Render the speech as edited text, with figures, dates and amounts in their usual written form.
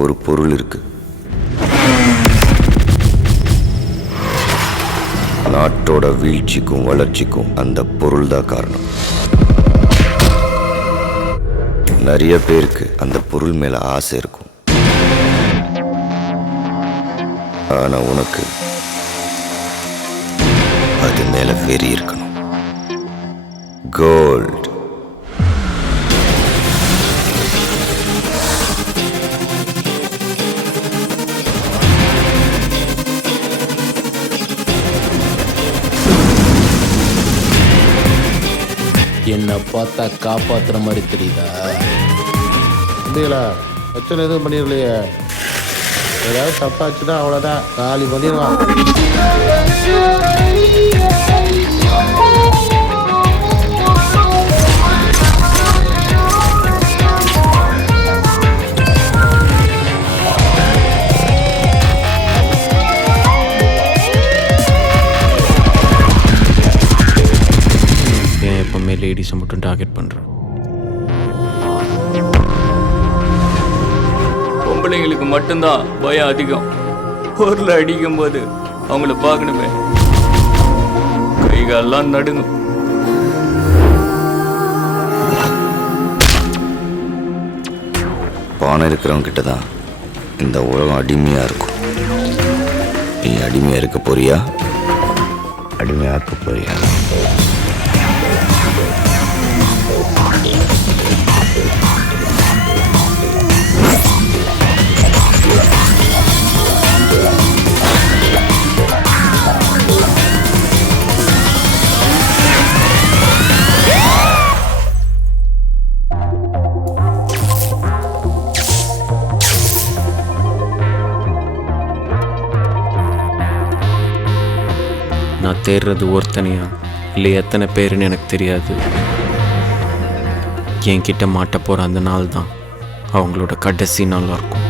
ஒரு பொருள் இருக்கு. நாட்டோட வீழ்ச்சிக்கும் வளர்ச்சிக்கும் அந்த பொருள் தான் காரணம். நிறைய பேருக்கு அந்த பொருள் மேல ஆசை இருக்கும். ஆனா உனக்கு அது மேல வெறி இருக்கணும். கோல்ட். என்னை பார்த்தா காப்பாத்துற மாதிரி தெரியுதா? இல்லைங்களா பிரச்சனை எதுவும் பண்ணிடலையே. ஏதாவது தப்பாச்சுன்னா அவ்வளோதான், காலி பண்ணிடலாம். ஏன் எப்பவுமே லேடிஸை மட்டும் டார்கெட் பண்ணுறேன்? பொம்பளைங்களுக்கு மட்டும்தான் பயம் அதிகம். பொருளை அடிக்கும் போது அவங்கள பார்க்கணுமே, கைகாலெல்லாம் நடுங்கும். பணம் இருக்கிறவங்க கிட்ட தான் இந்த உலகம் அடிமையா இருக்கும். நீ அடிமையா இருக்க போறியா, அடிமையாக்க போறியா? நான் தேடுறது ஒருத்தனையா இல்லை எத்தனை பேருன்னு எனக்கு தெரியாது. என்கிட்ட மாட்ட போகிற அந்த நாள் தான் அவங்களோட கடைசி நாளாக இருக்கும்.